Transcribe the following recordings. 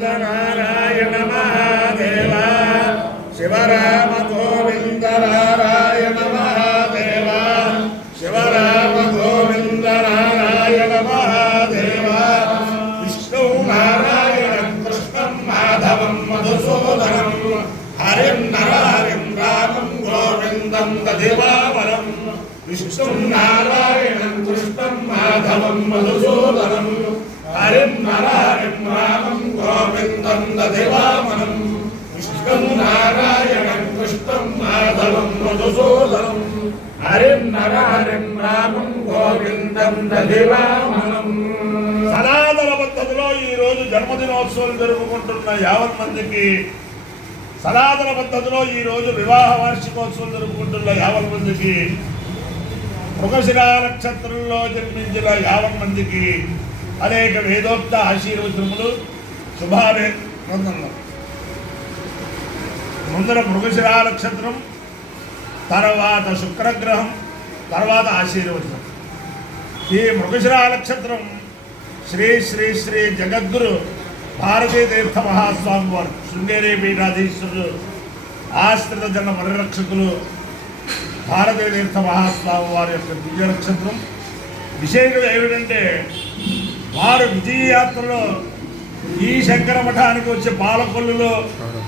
గోవింద నారాయణ మహాదేవ శివరామ గోవింద నారాయణ మహాదేవ శివరామ గోవింద నారాయణ మహాదేవ విష్ణు నారాయణం కృష్ణం మాధవం మధుసూదనం హరిం నరహరిం రామం గోవిందం దధివామరం విష్ణు నారాయణం కృష్ణం మాధవం మధుసూదనం హరిం నరహరిం రామం గోవిందం దధివామరం విష్ణు నారాయణం కృష్ణం మాధవం మధుసూదనం హరిం నరహరిం రామం గోవిందం దధివామనం. సనాతన పద్ధతిలో ఈ రోజు జన్మదినోత్సవం జరుపుకుంటున్న యావత్ మందికి, సనాతన పద్ధతిలో ఈ రోజు వివాహ వార్షికోత్సవం జరుపుకుంటున్న యావత్ మందికి, మృగశిర నక్షత్రంలో జన్మించిన యావత్ మందికి అనేక వేదోక్త ఆశీర్వచనములు శుభాభినందనలు. ముందర మృగశిర నక్షత్రం, తర్వాత శుక్రగ్రహం, తర్వాత ఆశీర్వచనం. ఈ మృగశిర నక్షత్రం శ్రీ శ్రీ శ్రీ జగద్గురు భారతీ తీర్థ మహాస్వామి వారు శృంగేరి పీఠాధీశ్వరుడు ఆశ్రిత జన పరిరక్షకులు భారతీ తీర్థ మహాస్వామి వారి యొక్క దివ్య నక్షత్రం. విశేషం ఏమిటంటే వారు విజయయాత్రలో ఈ శంకర మఠానికి వచ్చే పాలకొల్లులో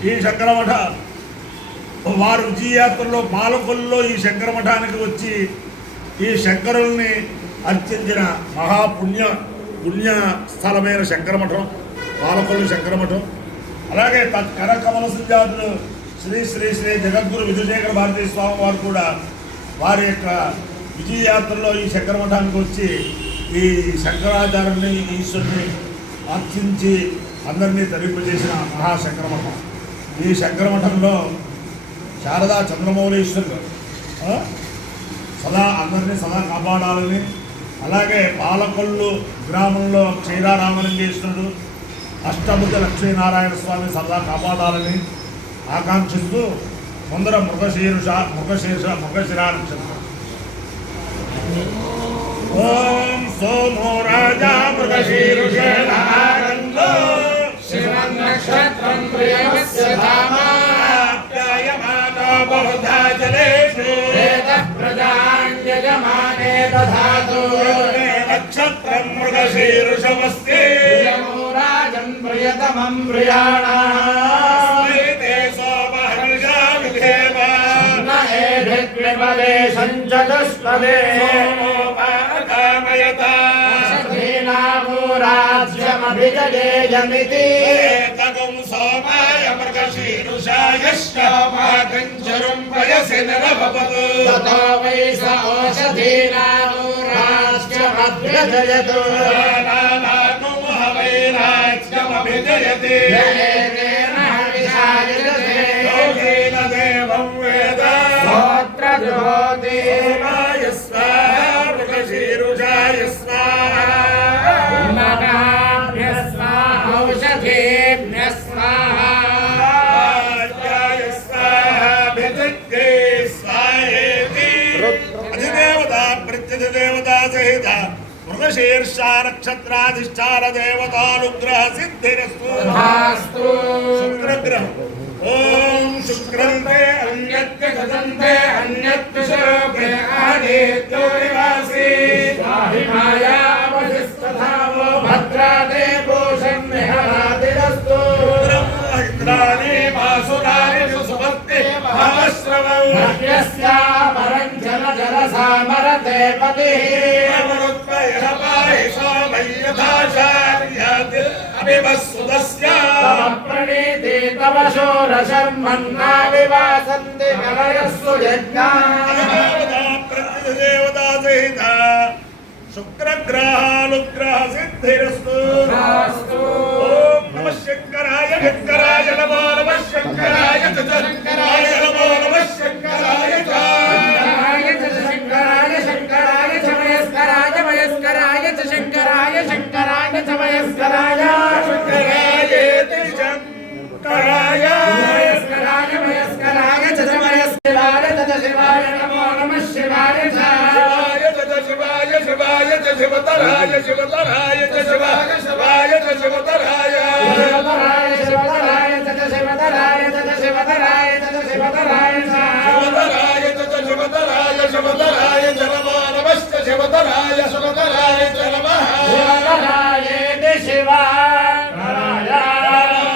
ఈ శంకర మఠ వారు విజయయాత్రలో పాలకొల్లులో ఈ శంకర మఠానికి వచ్చి ఈ శంకరుల్ని అర్చించిన పుణ్య స్థలమైన శంకరమఠం పాలకొల్లు శంకరమఠం. అలాగే కరకమల సంజాతులు శ్రీ శ్రీ శ్రీ జగద్గురు విజయశేఖర భారతీ స్వామి వారు కూడా వారి యొక్క విజయయాత్రలో ఈ శంకరమఠానికి వచ్చి ఈ శంకరాచార్యుని ఈశ్వరుని అర్చించి అందరినీ తరింపజేసిన మహాశంకరమఠం. ఈ శంకరమఠంలో శారదా చంద్రమౌళీశ్వరుడు అందరినీ సదా కాపాడాలని, అలాగే పాలకొల్లు గ్రామంలో క్షీరారామలింగేశ్వరుడు అష్టభుజ లక్ష్మీనారాయణ స్వామి సదా కాపాడాలని ఆకాంక్షిస్తూ ముందర మృగశిర నక్షత్రం. ఓం సోమో రాజా మృగశీర్షేణానందో శివం నక్షత్రం ప్రియమస్య ధామాప్యాయమానో బహుధా జలేషు వేదః ప్రజాన్యజమానే దధాతు నక్షత్రం మృగశీర్షమస్తి రాజన్ ప్రియతమం ప్రియాణాం సోమహర్షా విధేవ న ఏభిర్విపదే సంచతుష్పదే రాజ్యమభిజయేయమితి ఏకగం సోమాయ మృగశీర్షాయ శ్యామాకంచరం వయసి నరభవతు తతో వై స ఓషధీనాము రాజ్యమభ్యజయతు నానాను వై రాజ్యమభిజయతి ఏకేన హవిషాయతే యోగేన దేవం వేద స్తోత్ర జ్యోతి సోమాయ స్వాహా మృగశీర్షాయ స్వాహా దేవతా సహిత మృగశీర్ష నక్షత్రాధిష్టాన దేవతానుగ్రహ సిద్ధిరస్తు. శుక్రగ్రహం ఓం శుక్రంతే అన్యత్ర గతంతే అన్యత్ర శోభే ఆదిత్యో నివాసి సాహి మాయావశిస్తథావో భద్రాదే భూషం నిహరాదిరస్తు ఇంద్రాణి వాసురాణి సుభక్తి మహాశ్రవం యస్యా పరం జన జన సామరతే పతిః అమరుత్వయ పాహి సోమయ్యథాచార్యాది అభివస్సుదస్య తవ ప్రణీతి తవ శూరశర్మన్నా వివాసంతి కలయస్సు దేవతా సహిత శుక్రగ్రహానుగ్రహ సిద్ధిరస్తు. ఓం నమః శంకరాయ శంకరాయ నమో నమః శంకరాయ శంకరాయ నమో నమః శంకరాయ శంకరాయ శంకరాయ వయస్కరాయ వయస్కరాయ శంకరాయ శంకరాయ వయస్కరాయ శంకరాయేతి శంకరాయ వయస్కరాయ వయస్కరాయ వయస్కరాయ శివాయ నమో నమః శివాయ శివాయ శివతరాయ శివతరాయ శివాయ శివాయ శివతరాయ शिवतराय सुरतराय च नमः शिवतरायेति शिवाय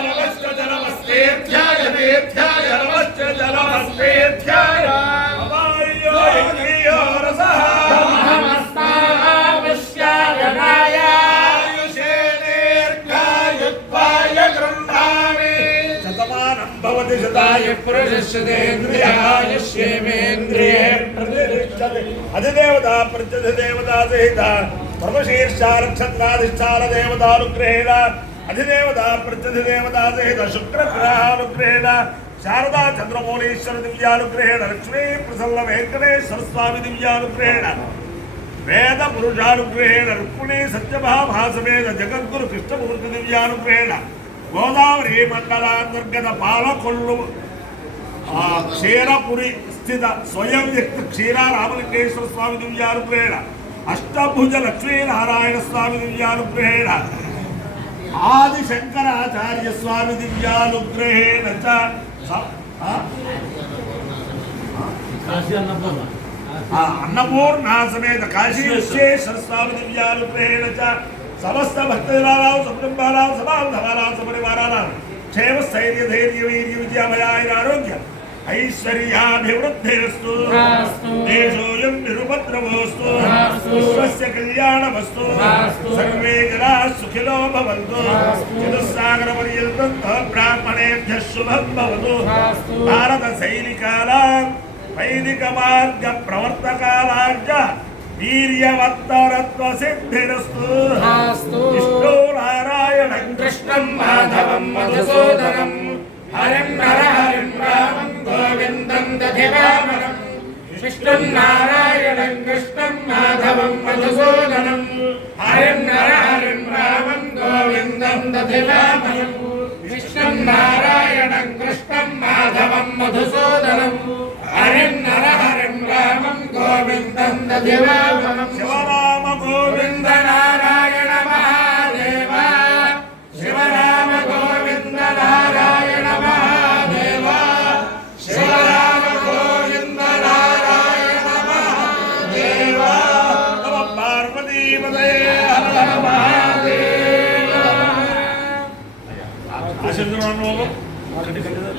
नमश्च जलमस्तेभ्याय तेभ्याय नमश्च जलमस्तेभ्याय अवायो यज्ञो रसः नमस्ताविश्यायनाय आयुषे दीर्घायुत्वाय गृह्णामि शतमानं भवति शताय पुरुषस्येन्द्रियायुष्येवेन्द्रिये प्रतिष्ठते अधिदेवता प्रत्यधिदेवता सहित सर्वशीर्षारक्षत्राधिष्ठान देवतानुग्रहेण अधिदेवता प्रत्यधिदेवता सहित शुक्रग्रहानुग्रहेण शारदा चंद्रमौलीश्वर दिव्यानुग्रहेण लक्ष्मी प्रसन्न वेंकटेश्वर स्वामी दिव्यानुग्रहेण वेद पुरुषानुग्रहेण रुक्मिणी सत्यभामासमेत जगद्गुरु कृष्णमूर्ति दिव्यानुग्रहेण गोदावरी मंडलांतर्गत पालकोल्लु क्षीरपुरी स्थित स्वयं व्यक्त क्षीरा रामलिंगेश्वर स्वामी दिव्यानुग्रहेण अष्टभुज लक्ष्मी नारायण स्वामी दिव्यानुग्रहेण आदि शंकराचार्य स्वामी दिव्यानुग्रहेण च अन्नपूर्णा समेत काशी विश्वेश्वर स्वामी दिव्यानुग्रहेण च समस्त भक्तजनानां संरंभानां समाधवानां सपरिवाराणां क्षेम स्थैर्य धैर्य वीर्य विद्यामयाय आरोग्य ऐश्वर्याभिवृद्धिरस्तु देशोऽयं निरुपद्रवोऽस्तु विश्वस्य कल्याणमस्तु सर्वे जनाः सुखिनो भवन्तु चतुस्सागरपर्यन्तं ब्राह्मणेभ्यः शुभं भवतु भारतसैनिकानां वैदिकमार्गप्रवर्तकानां च वीर्यवत्तरत्वसिद्धिरस्तु विष्णु नारायणं कृष्णं माधवं मधुसूदनं हरिं नरहरिं रामं गोविन्दं दधिवामनं विष्णुं नारायणं कृष्णं माधवं मधुसूदनं हरिं नरहरिं रामं गोविन्दं दधिवामनं विष्णुं नारायणं कृष्णं माधवं मधुसूदनं हरिं नरहरिं रामं गोविन्दं दधिवामनं शिवराम गोविन्द नारायण महादेव शिवराम गोविन्द नारायण महादेव शिवराम गोविन्द नारायण महादेव नमः पार्वती पतये हर हर महादेव आशीर्वाद